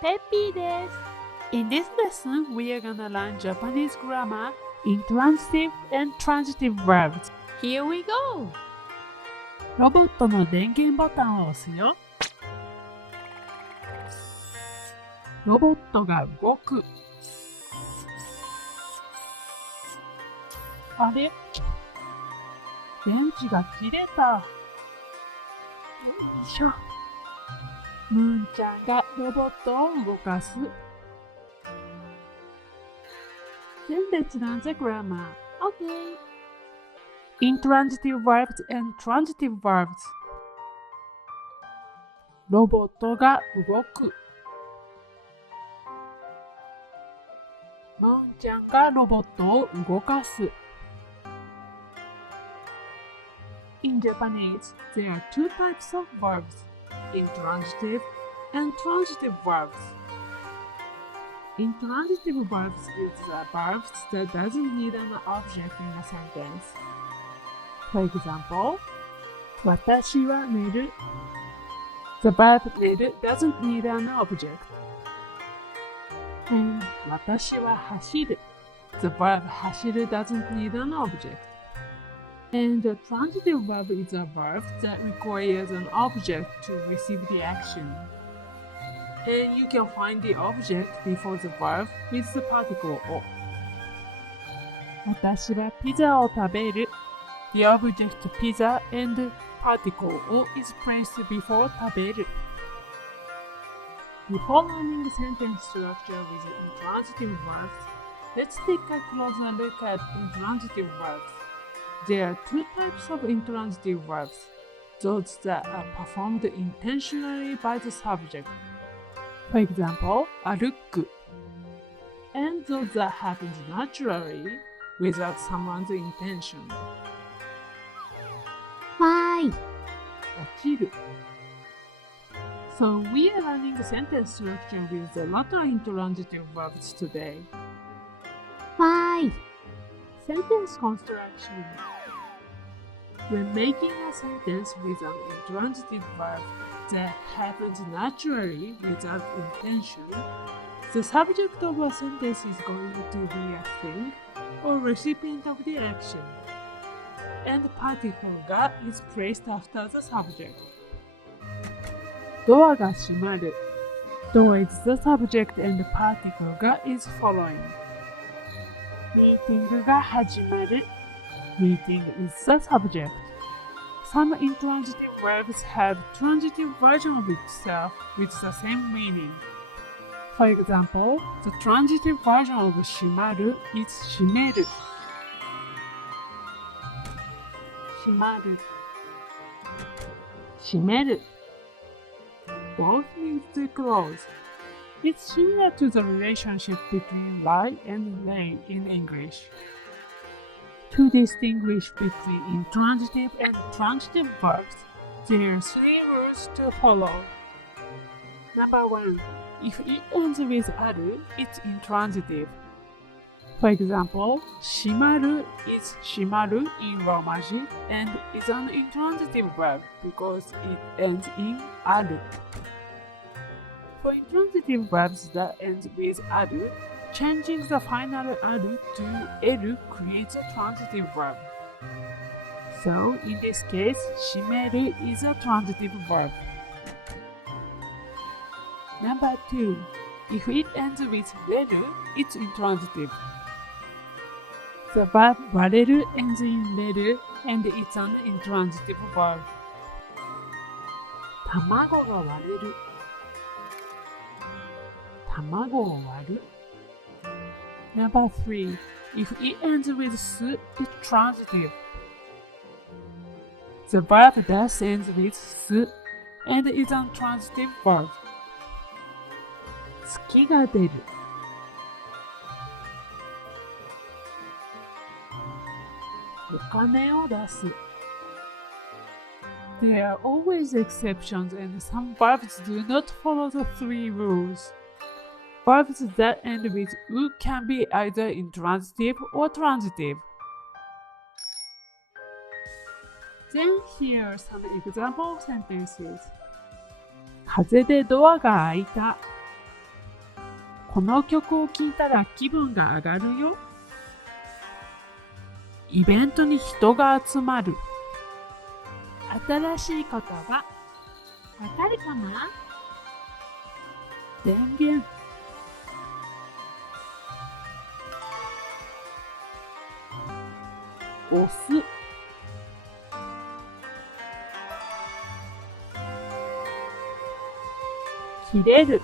ペッピーです。In this lesson, we are gonna learn Japanese grammar in transitive and transitive verbs. Here we go! ロボットの電源ボタンを押すよ。ロボットが動く。あれ？電池が切れた。よいしょ。ムーンちゃんがロボットを動かす。Then let's learn the grammar. Okay. Intransitive verbs and transitive verbs. ロボットが動く。ムーンちゃんがロボットを動かす。In Japanese, there are two types of verbs, intransitive and transitive verbs. Intransitive verbs is the verbs that doesn't need an object in a sentence. For example, 私は寝る. The verb 寝る doesn't need an object. And 私は走る. The verb 走る doesn't need an object. And the transitive verb is a verb that requires an object to receive the action. And you can find the object before the verb with the particle を。私はピザを食べる。The object pizza and particle を is placed before 食べる。Before learning the sentence structure with intransitive verbs, let's take a closer look at intransitive verbs. There are two types of intransitive verbs, those that are performed intentionally by the subject. For example, 歩く, and those that happen naturally without someone's intention. わーい。落ちる. So we are learning the sentence structure with a lot of intransitive verbs today. わーい。Sentence construction. When making a sentence with an intransitive verb that happens naturally without intention, the subject of a sentence is going to be a thing or recipient of the action, and the particle が is placed after the subject. ドアが閉まる. Door is the subject and the particle が is following. ミーティングが始まる. Meeting is the subject. Some intransitive verbs have transitive version of itself with the same meaning. For example, the transitive version of 閉まる is 閉める. 閉まる. 閉める. Both means to close. It's similar to the relationship between lie and lay in English. To distinguish between intransitive and transitive verbs, there are three rules to follow. Number 1. If it ends with ある, it's intransitive. For example, 閉まる is 閉まる in Romaji and is an intransitive verb because it ends in ある. For intransitive verbs that end with ある, changing the final ある to る creates a transitive verb. So, in this case, 閉める is a transitive verb. Number 2. If it ends with れる, it's intransitive. The verb 割れる ends in れる and it's an intransitive verb. 卵が割れる. 卵を割る. Number 3. If it ends with す, it's transitive. The verb thus ends with す and is a transitive verb. 月が出る. お金を出す. There are always exceptions and some verbs do not follow the three rules. Verbs that end with う can be either intransitive or transitive. Then here are some example sentences. 風でドアが開いた.この曲を聴いたら気分が上がるよ。イベントに人が集まる。新しい言葉、わかるかな？電源。押す。切れる。